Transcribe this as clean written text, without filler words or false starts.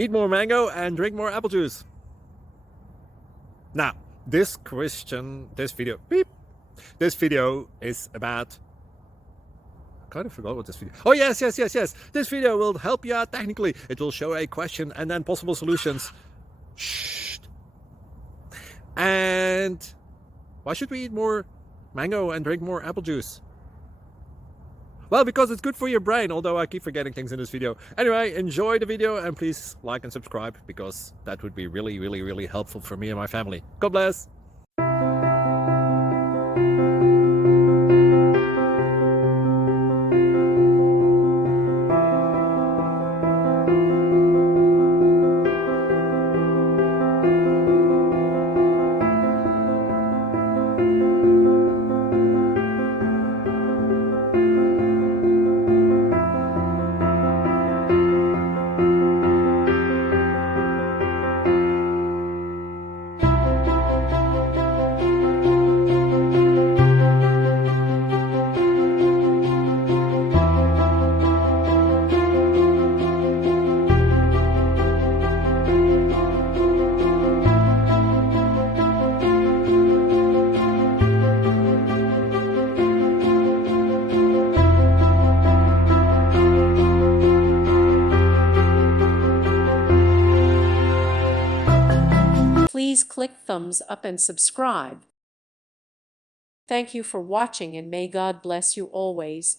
Eat more mango and drink more apple juice. Now, this video is about... I kind of forgot what this video... Oh, yes. This video will help you out technically. It will show a question and then possible solutions. Shh. And why should we eat more mango and drink more apple juice? Well, because it's good for your brain, although I keep forgetting things in this video. Anyway, enjoy the video and please like and subscribe, because that would be really helpful for me and my family. God bless! Please click thumbs up and subscribe. Thank you for watching and may God bless you always.